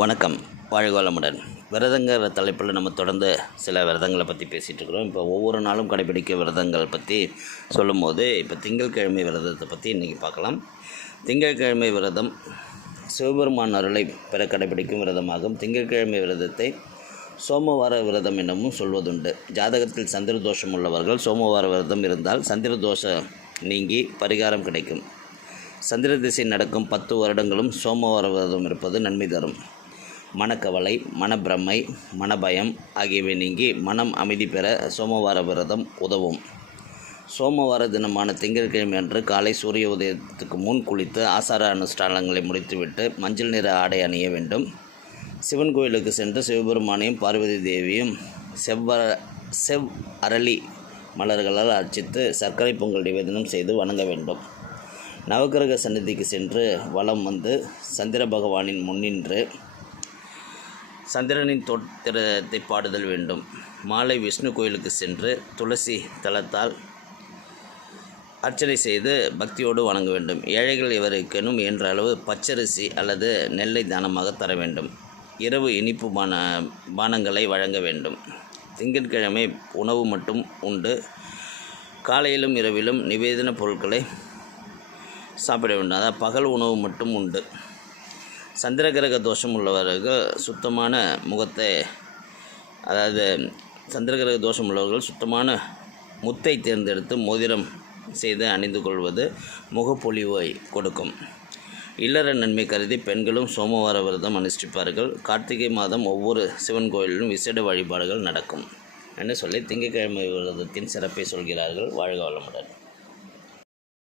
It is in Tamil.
வணக்கம். வாழ்கோளமுடன் விரதங்கிற தலைப்பில் நம்ம தொடர்ந்து சில விரதங்களை பற்றி பேசிகிட்டு இருக்கிறோம். இப்போ ஒவ்வொரு நாளும் கடைபிடிக்க விரதங்கள் பற்றி சொல்லும்போது இப்போ திங்கட்கிழமை விரதத்தை பற்றி இன்றைக்கி பார்க்கலாம். திங்கட்கிழமை விரதம் சிவபெருமான் அருளை பெற கடைபிடிக்கும் விரதமாகும். திங்கட்கிழமை விரதத்தை சோமவார விரதம் எனவும் சொல்வதுண்டு. ஜாதகத்தில் சந்திர தோஷம் உள்ளவர்கள் சோமவார விரதம் இருந்தால் சந்திர தோஷம் நீங்கி பரிகாரம் கிடைக்கும். சந்திர திசை நடக்கும் பத்து வருடங்களும் சோமவார விரதம் இருப்பது நன்மை தரும். மனக்கவலை மனப்பிரமை மனபயம் ஆகியவை நீங்கி மனம் அமைதி பெற சோமவார விரதம் உதவும். சோமவார தினமான திங்கட்கிழமை அன்று காலை சூரிய உதயத்துக்கு முன் குளித்து ஆசார அனுஷ்டானங்களை முடித்துவிட்டு மஞ்சள் நிற ஆடை அணிய வேண்டும். சிவன் கோயிலுக்கு சென்று சிவபெருமானையும் பார்வதி தேவியும் செவ்வர செவ் அரளி மலர்களால் அர்ச்சித்து சர்க்கரை பொங்கல் நிவேதனம் செய்து வணங்க வேண்டும். நவக்கிரக சன்னதிக்கு சென்று வலம் வந்து சந்திர பகவானின் முன்னின்று சந்திரனின் தோற்றத்தை பாடுதல் வேண்டும். மாலை விஷ்ணு கோயிலுக்கு சென்று துளசி தலத்தால் அர்ச்சனை செய்து பக்தியோடு வணங்க வேண்டும். ஏழைகள் எவருக்கெனும் என்ற அளவு பச்சரிசி அல்லது நெல்லை தானமாக தர வேண்டும். இரவு இனிப்பு பான பானங்களை வழங்க வேண்டும். திங்கட்கிழமை உணவு மட்டும் உண்டு. காலையிலும் இரவிலும் நிவேதன பொருட்களை சாப்பிட வேண்டும். அதாவது பகல் உணவு மட்டும் உண்டு. சந்திர கிரக தோஷம் உள்ளவர்கள் சுத்தமான முகத்தை அதாவது சந்திர கிரக தோஷம் உள்ளவர்கள் சுத்தமான முத்தை தேர்ந்தெடுத்து மோதிரம் செய்து அணிந்து கொள்வது முகப்பொலிவை கொடுக்கும். இல்லற நன்மை கருதி பெண்களும் சோமவார விரதம் அனுஷ்டிப்பார்கள். கார்த்திகை மாதம் ஒவ்வொரு சிவன் கோயிலிலும் விசேட வழிபாடுகள் நடக்கும். என்று சொல்லி திங்கட்கிழமை விரதத்தின் சிறப்பை சொல்கிறார்கள் வாழ்க வளமுடன்.